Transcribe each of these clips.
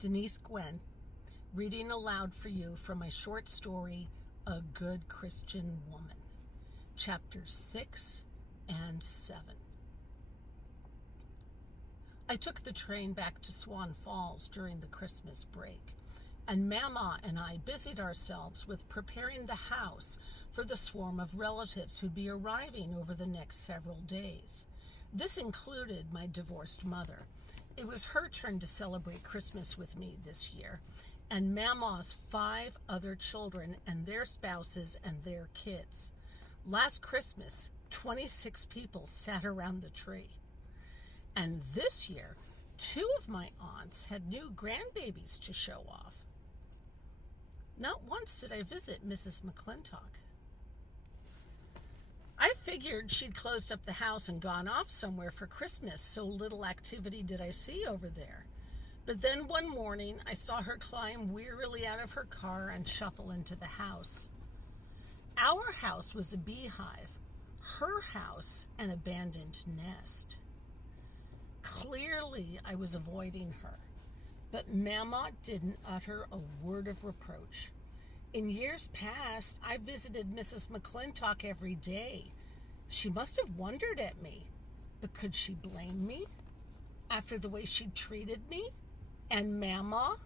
Denise Gwen, reading aloud for you from my short story, A Good Christian Woman, chapters 6 and 7. I took the train back to Swan Falls during the Christmas break, and Mama and I busied ourselves with preparing the house for the swarm of relatives who'd be arriving over the next several days. This included my divorced mother. It was her turn to celebrate Christmas with me this year, and Mama's 5 other children and their spouses and their kids. Last Christmas, 26 people sat around the tree. And this year, 2 of my aunts had new grandbabies to show off. Not once did I visit Mrs. McClintock. I figured she'd closed up the house and gone off somewhere for Christmas, so little activity did I see over there. But then one morning, I saw her climb wearily out of her car and shuffle into the house. Our house was a beehive, her house an abandoned nest. Clearly, I was avoiding her, but Mama didn't utter a word of reproach. In years past, I visited Mrs. McClintock every day. She must have wondered at me, but could she blame me after the way she treated me and Mama?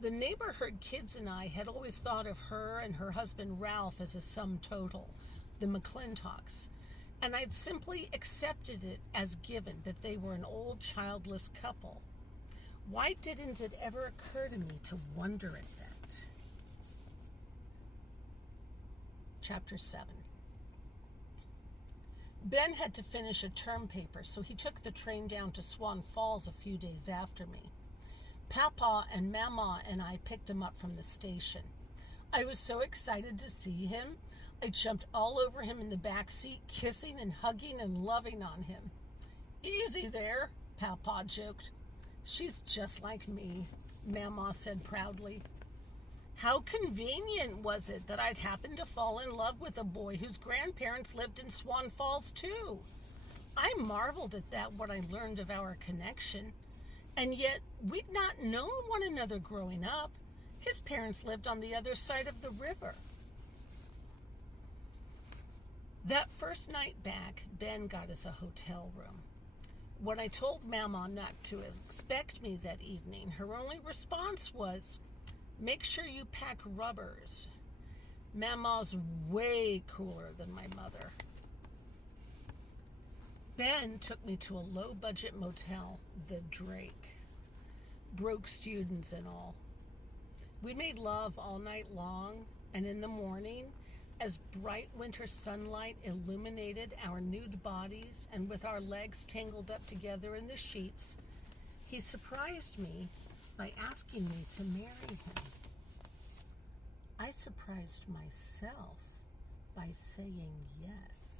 The neighborhood kids and I had always thought of her and her husband Ralph as a sum total, the McClintocks, and I'd simply accepted it as given that they were an old childless couple. Why didn't it ever occur to me to wonder at that? Chapter 7. Ben had to finish a term paper, so he took the train down to Swan Falls a few days after me. Papa and Mama and I picked him up from the station. I was so excited to see him. I jumped all over him in the back seat, kissing and hugging and loving on him. "Easy there," Papa joked. "She's just like me," Mama said proudly. How convenient was it that I'd happened to fall in love with a boy whose grandparents lived in Swan Falls too? I marveled at that when I learned of our connection. And yet we'd not known one another growing up. His parents lived on the other side of the river. That first night back, Ben got us a hotel room. When I told Mama not to expect me that evening, her only response was, "Make sure you pack rubbers." Mama's way cooler than my mother. Ben took me to a low-budget motel, the Drake. Broke students and all. We made love all night long, and in the morning, as bright winter sunlight illuminated our nude bodies and with our legs tangled up together in the sheets, he surprised me by asking me to marry him. I surprised myself by saying yes.